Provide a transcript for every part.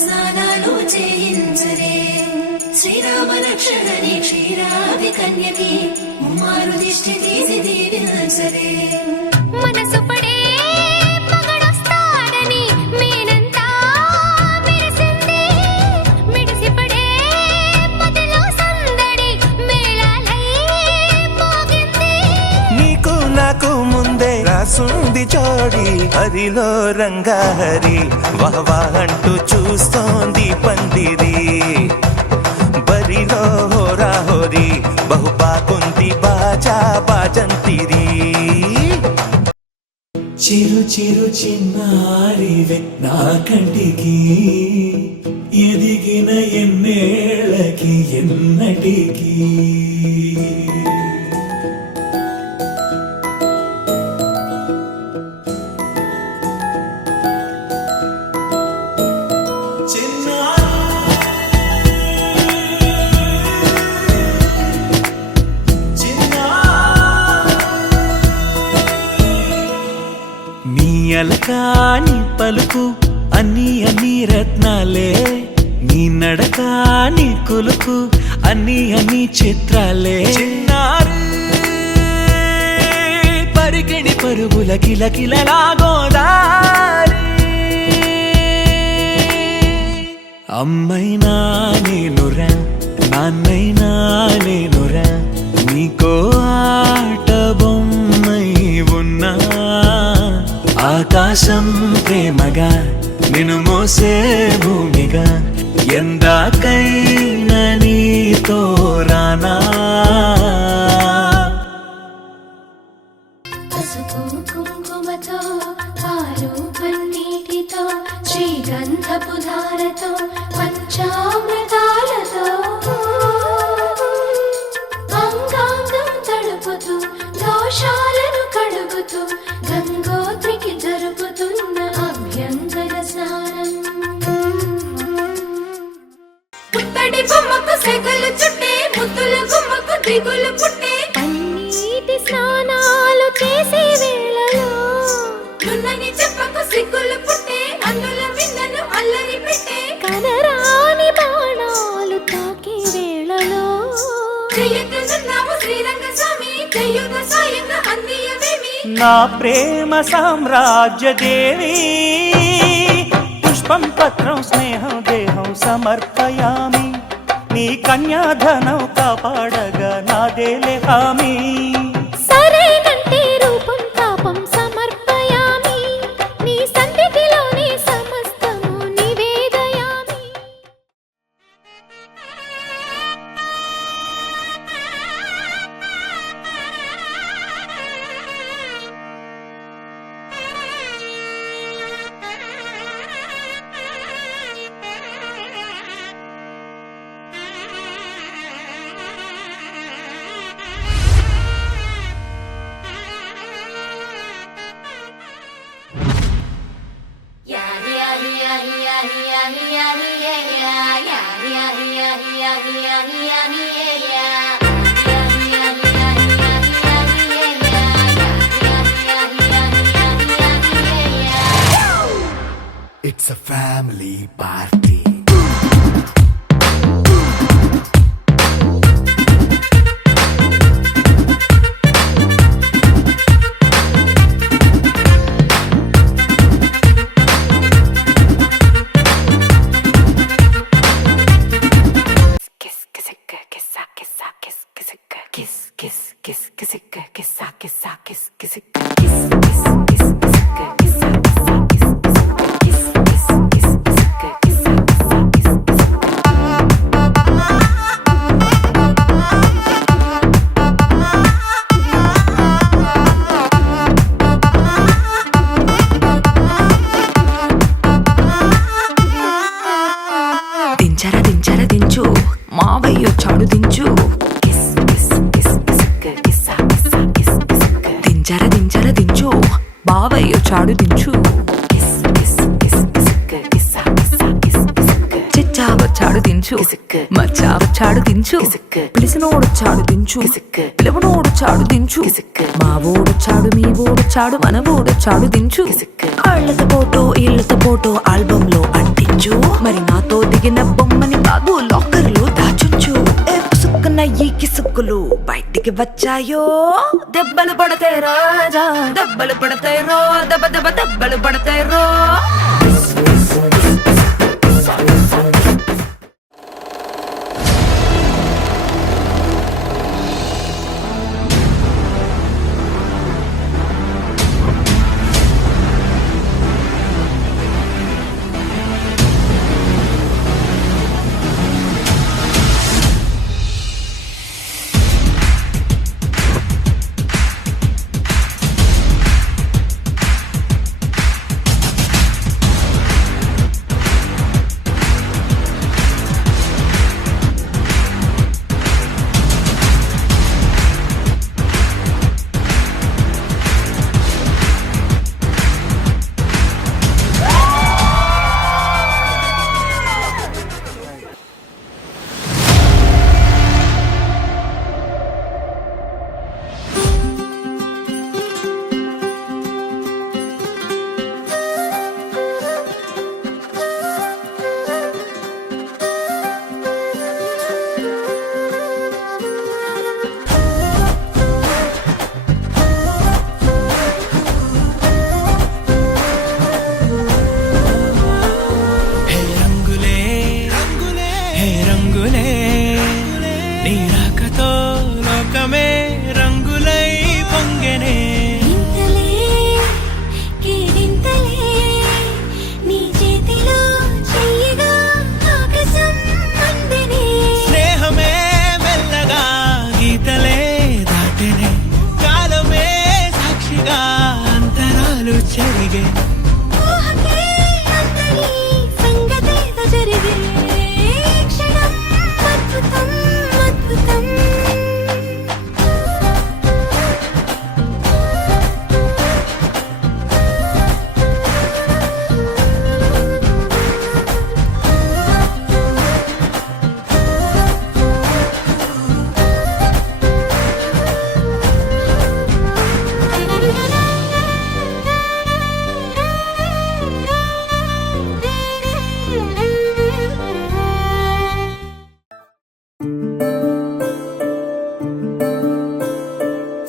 స్నానాలు చేయించరే శ్రీరామ రక్షణని క్షీరాది కన్యకి ముమ్మారు దిష్టి తీసి దీవించరే మనసు పడే మగడొస్తాడని మేనంతా మెరిసింది మిడిసిపడే మదిలో సందడి మేళాలై మోగింది నీకు నాకు ముందే రాసుంది జోడి హరిలో రంగాహరి వహవా అంటూ చూస్తోంది పందిరి బరిలో హోరా హోరి బహుబాకుంది బాజా బాజంతిరి చిరు చిరు చిన్నారివే నా కంటికి ఎదిగిన ఎన్నేళ్ళకి ఎన్నటికి అలకాని పలుకు అన్ని రత్నాలే నీ నడకాని కులుకు అన్ని చిత్రాలే పరికిణి పరుగుల కిలకిలలాగోదారి అమ్మైనా నేనురా నాన్నైనా నేనురా నీకో ఆట బొమ్మై ఉన్నా ఆకాశం ప్రేమగా నిన్ను మోసే భూమిగా ఎందాకైనా నీతో రానా పసుపు కుంకుమతో పాలు పన్నీటితో శ్రీగంధపు ధారతో పంచామృతాలతో అంగాంగం తడుపుతూ దోషాలను కడుగుతూ గంగోత్రికి జరుపుతున్న అభ్యంగన స్నానం పుత్తడి బొమ్మకు సెగలు చుట్టే ముద్దుల గుమ్మకు దిగులు పుట్టే పన్నీటి స్నానాలు చేసే వేళలో నున్నని చెప్పకు సిగ్గులు పుట్టే అందుల విన్నను అల్లరి పెట్టే కనరాని బాణాలు తాకే వేళలో చెయ్యతున్నాము శ్రీరంగ స్వామి చెయ్యుగ సాయంగా అందియవేమి నా ప్రేమ సామ్రాజ్య దేవి పుష్పం పత్రం స్నేహం దేహం సమర్పయామి నీ కన్యాధనం కాపాడగా నాదేలే హామీ సరేనంటే రూపం తాపం సమర్పయామి నీ సన్నిధిలోని సమస్తము నివేదయామి It's a family party. దించు మావయ్య చాడు దించు దించర దించు బావయ్య చాడు దించు చిచ్చావచ్చాడు దించు మచ్చావచ్చాడు దించు పిలిసినోడొచ్చాడు దించు పిలవనోడొచ్చాడు దించు మా ఓడొచ్చాడు మీ ఓడొచ్చాడు మన ఓడొచ్చాడు దించు కళ్ళతో ఫోటో ఇళ్ళతో ఫోటో ఆల్బమ్ లో అంటించు చూపించు. మరి నాతో దిగిన బొమ్మని కాదు లాకర్లు దాచుంచు. ఏ పుసుక్కున ఈ కిసుక్కులు బయటికి వచ్చాయో. దెబ్బలు పడతాయి రాజా, దెబ్బలు పడతాయి రో, దెబ్బ దెబ్బ దెబ్బలు పడతాయి రో.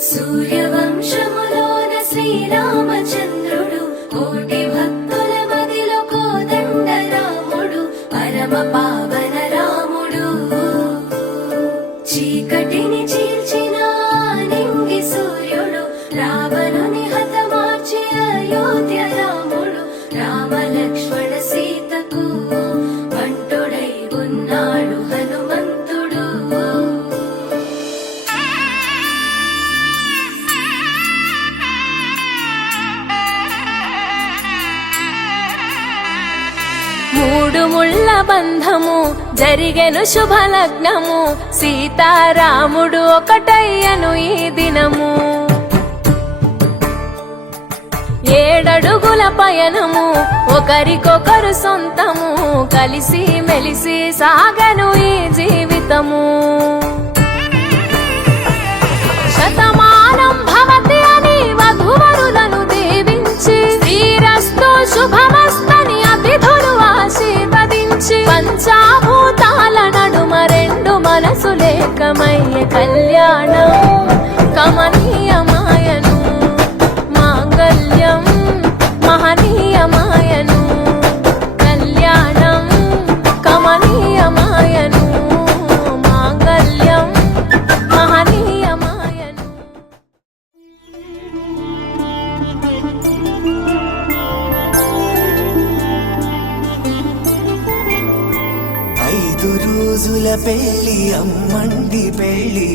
సూర్యవంశములోన శ్రీరామచంద్రుడు, కోటి భక్తుల మదిలో కోదండ రాముడు, పరమ పావన రాముడు. చీకటిని చీల్చిన నింగి సూర్యుడు, రావణుని హతమార్చి అయోధ్య రాముడు. రామ లక్ష్మణ సీతకు బంటుడై ఉన్నాడు హనుమంతుడు. మూడు ముళ్ళ బంధము జరిగెను శుభలగ్నము, సీతారాముడు ఒకటయ్యను ఈ దినము. 7 అడుగుల పయనము, ఒకరికొకరు సొంతము, కలిసి మెలిసి సాగను ఈ జీవితము. శతమానం భవతి అని వధువరులను దీవించి, శ్రీరస్తు శుభమస్తని అతిథులు ఆశీర్వదించి, పంచాభూతాల నడుమ 2 మనసులేకమయ్యే కళ్యాణం కమనీయమాయను. మాంగళ్యం మహనీయమాయను, కళ్యాణం కమనీయమాయను, మాంగళ్యం మహనీయమాయను. ఐదు రోజుల పెళ్లి అమ్మండి పెళ్లి,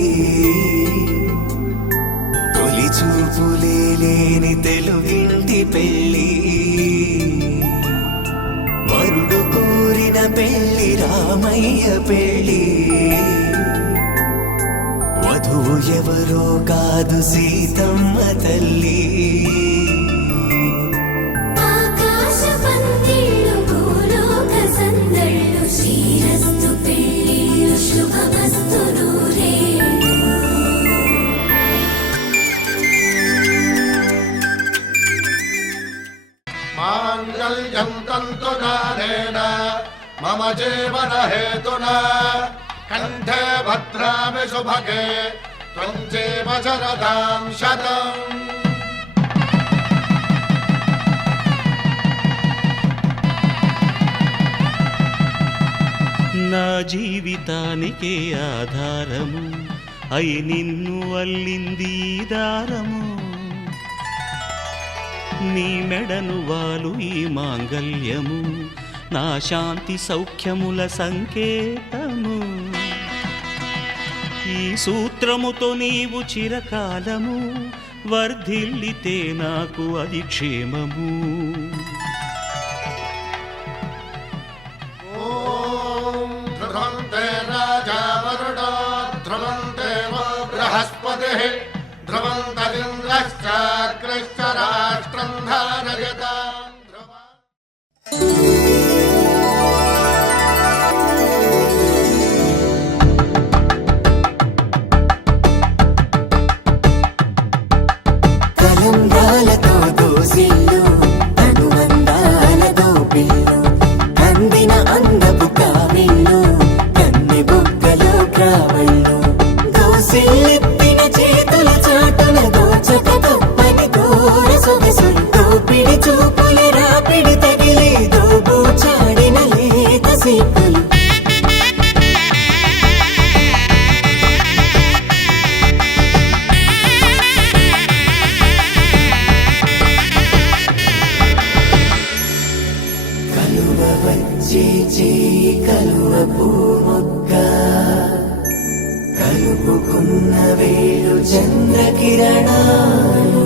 తొలి చూపులే లేని తెలుగింటి పెళ్లి. వరుడు కోరిన పెళ్లి రామయ్య పెళ్లి, వధువు ఎవరో కాదు సీతమ్మ తల్లి. ఆకాశ పందిళ్ళు భూలోక సందళ్ళు, శ్రీరస్తు పెళ్ళిళ్ళు శుభమస్తు నూరేళ్ళు. మాంగళ్యం మాంగళ్యం తంతునానేన మమ జీవన హేతునా కంఠే భద్రామి శుభగే త్వం జీవ శరదాం శతం. నా జీవితానికే ఆధారము అయి నిన్ను అల్లింది ఈ దారము. నీ మెడను వాలు ఈ మాంగల్యము నా శాంతి సౌఖ్యముల సంకేతము. ఈ సూత్రముతో నీవు చిరకాలము వర్ధిల్లితే నాకు అది క్షేమము. ధ్రువంతే రాజా వరుణో ధ్రువంతే వో బృహస్పతిః ధ్రువంతరింద్రశ్చాగ్రశ్చ రాష్ట్రం ధారయతాం ధ్రువం. కలంబ్రాలతో దోసిల్లు అనుబంధాలతో పిల్లు అందిన అందపు కావిళ్ళు కన్నె బుగ్గలో క్రావళ్ళు దోసిల్లెత్తిన చేతుల చాటున దోచక తప్పని దూర సొగసులు దోపిడి చూపుల రాపిడి తగిలి దోబూచాడిన లేత సీపులు కలువ వచ్చే చేయి కలువ పూమొక్క కలుపుకున్న వేలు చంద్రకిరణాలు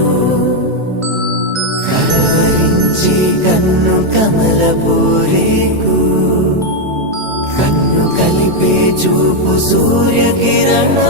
కలవరించి కన్ను కమల పూరేకు కన్ను కలిపే చూపు సూర్యకిరణాలు.